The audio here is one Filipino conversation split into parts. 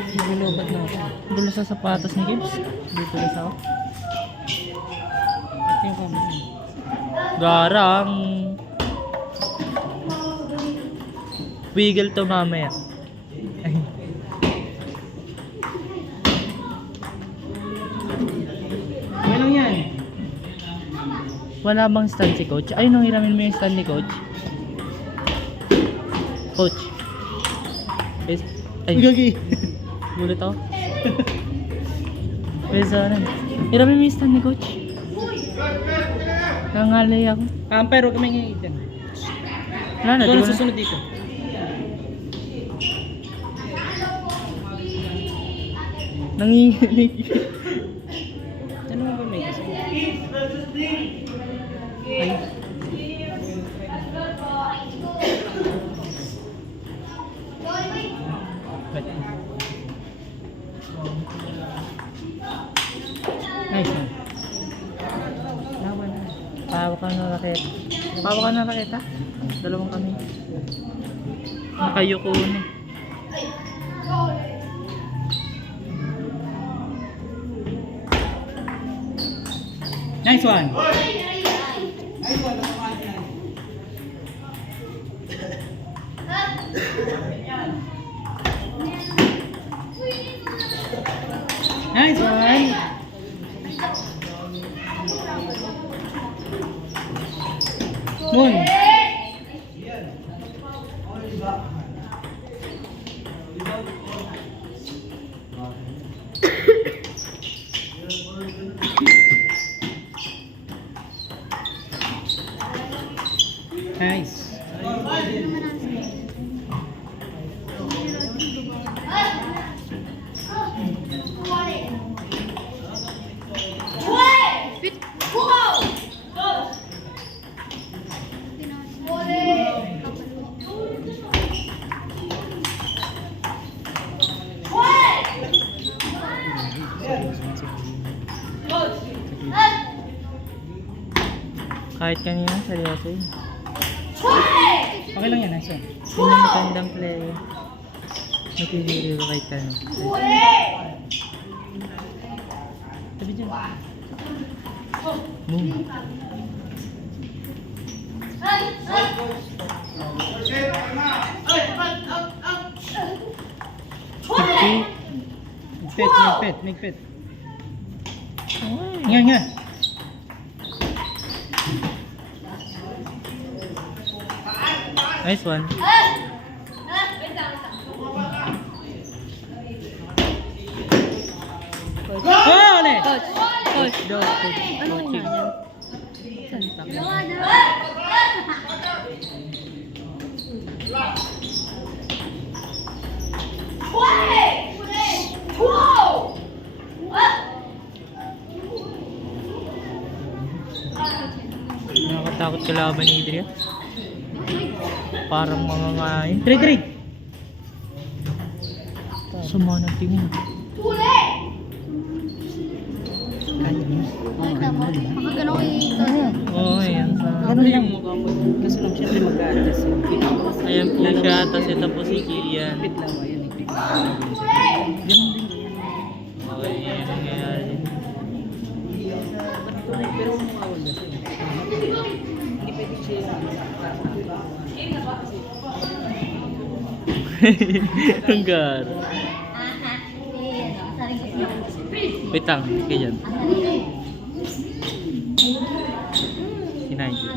Nilubat na ako. Dulo sa sapatos ni Gibbs. Dito na sa ako. Ito yung camera. Garang. Wiggle to mamaya. Ay. Okay lang yan. Wala bang stand si coach? Ayun, nung hiramin mo yung stand ni coach. Coach. Ay, Gagi. gulat ako. Pwede sana. Hiramin mo yung stand ni coach. Nangalay ako. Pero huwag kami ngayon dyan. Wala na, Ito di na ba na? susunod dito. Nanginginig. Ano mo ba may kasi? Ay. Nice one. Laban na. Pawak ka na raketa. Pawak ka na raketa. Dalawang kami. Nakayuko na. Nice one. Nice one. Moon. Nice. Kahit kanina, seryoso yun. Okay lang yan, nice one. Yun ang magandang play. Nagkihiro kahit ano. Tabi dyan. Boom. Magpit. Nga. Nice one. Oh, ulit. Coach. Dog. Ano Coaching. nga yan? Nakakatakot kalaban ni Adria. Parang mga ngayon. Trade. Sama ng tingin. Baka gano'n ito. Oo, ayan. Ganun lang mukha mo. Kaso lang syempre mag-a-adjust yun. Ayan po siya. Tapos ito po si Kian. Pit lang mo yan. Ganun din yan. Okay, yan ang nangyayari. Pero mawawal na siya. Hindi pwede siya. Ang garo. Wait lang, ganyan. Si Nigel.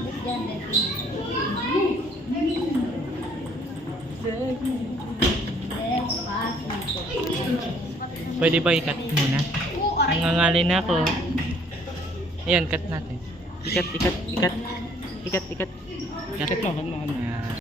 Pwede ba i-cut muna? Nangangalay na ako. Ayan, cut natin. Ikat. Ikat mo.